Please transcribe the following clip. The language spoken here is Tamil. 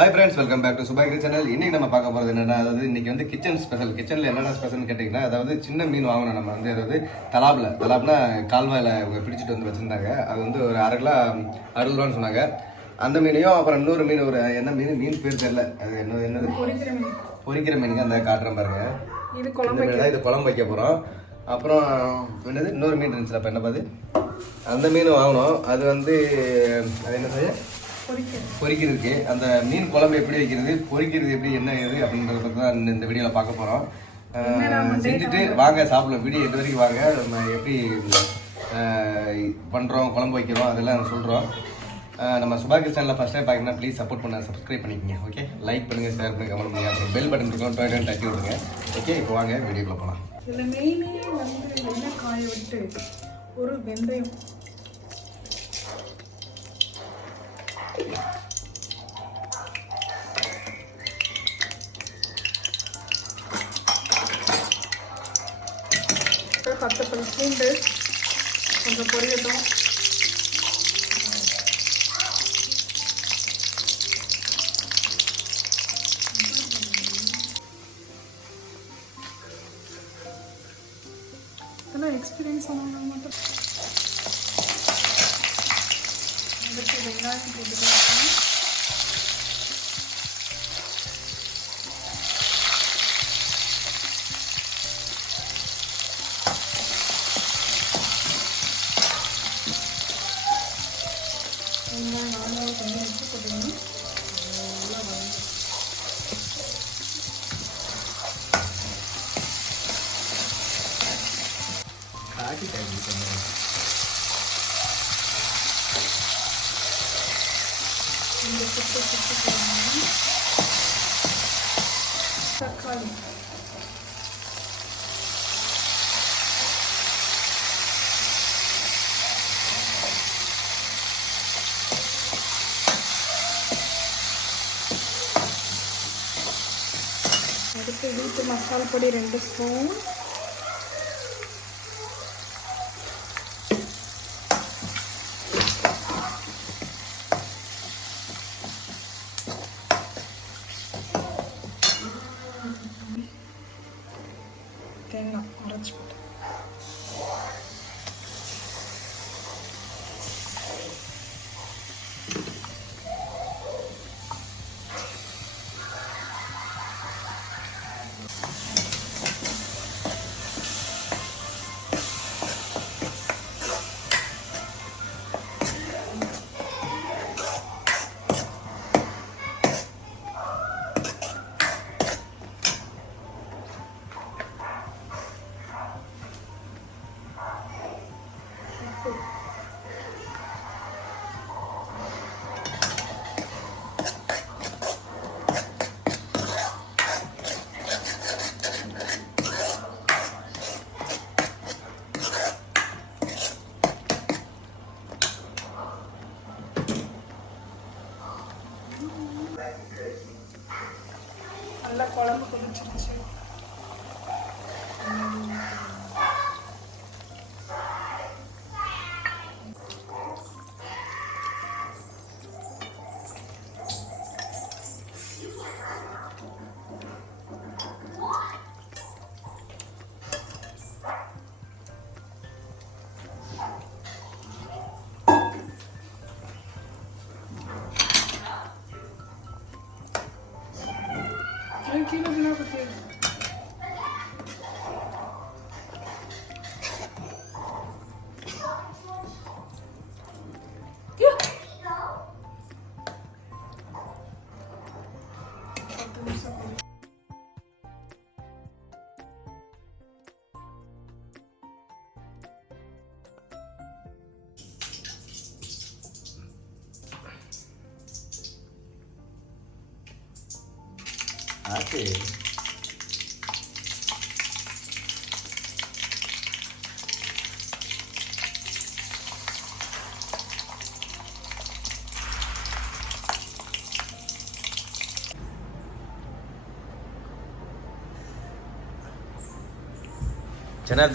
Hi friends, welcome back to Subhagiri channel. இன்னைக்கு நம்ம பார்க்க போகிறது என்னன்னா, அதாவது இன்னைக்கு வந்து கிச்சன் ஸ்பெஷல். கிச்சனில் என்னென்ன ஸ்பெஷல்னு கேட்டிங்கன்னா, அதாவது சின்ன மீன் வாங்கணும் நம்ம வந்து. அதாவது தலாப்னா கால்வாயில் அவங்க பிடிச்சிட்டு வந்து வச்சுருந்தாங்க. அது வந்து ஒரு 1/2 கிலோ 60 ரூபான்னு சொன்னாங்க. அந்த மீனையும் அப்புறம் இன்னொரு மீன், ஒரு என்ன மீன் பேர் தெரியல, அது என்னது பொரிக்கிற மீனுங்க. அந்த காட்டுற பாருங்க, இது குழம்பு வைக்க போகிறோம். அப்புறம் என்னது இன்னொரு மீன் இருந்துச்சு, அப்போ என்ன பார்த்து அந்த மீன் வாங்கணும். அது வந்து அது என்ன செய்ய பொரிக்கிறதுக்கு. அந்த மீன் குழம்பு எப்படி வைக்கிறது, பொரிக்கிறது எப்படி, என்ன ஏது அப்படின்றத பற்றி தான் இந்த வீடியோவில் பார்க்க போகிறோம். செஞ்சுட்டு வாங்க சாப்பிடலாம். வீடியோ இது வரைக்கும் வாங்க, நம்ம எப்படி பண்ணுறோம், குழம்பு வைக்கிறோம் அதெல்லாம் சொல்கிறோம். நம்ம சுபாகிரி சேனலில் ஃபஸ்ட் டைம் பார்க்கணும்னா ப்ளீஸ் சப்போர்ட் பண்ண, சப்ஸ்கிரைப் பண்ணிக்கோங்க. ஓகே, லைக் பண்ணுங்கள், ஷேர் பண்ணுங்கள், கமெண்ட் பண்ணுங்கள், அப்புறம் பெல் பட்டன் இருக்கும், டொயட்டன் தட்டி விடுங்க. ஓகே, இப்போ வாங்க வீடியோக்குள்ளே போகலாம். இதில் மெயினே வந்து எண்ணெய் காய விட்டு ஒரு வெந்தயம், கத்தப்பல் பூண்டு கொஞ்சம் பொரியட்டும். இதெல்லாம் எக்ஸ்பீரியன்ஸ் ஆனவங்க மட்டும். அதுக்கு வெங்காயம் போட்டுக்கலாம். வெங்காயம் கொஞ்சம் உப்பு போட்டுக்கணும். நல்லா வதங்க. இந்த சுட்டு போடணும். தக்காளி அடுத்து வீட்டு மசாலா பொடி 2 ஸ்பூன், தேங்காய் அரைச்சி போட்டு, நல்லா குழம்பு கொதிச்சிருச்சு. கீழே விழா பற்றி ஆச்சு. ಚೆನ್ನಾಗಿ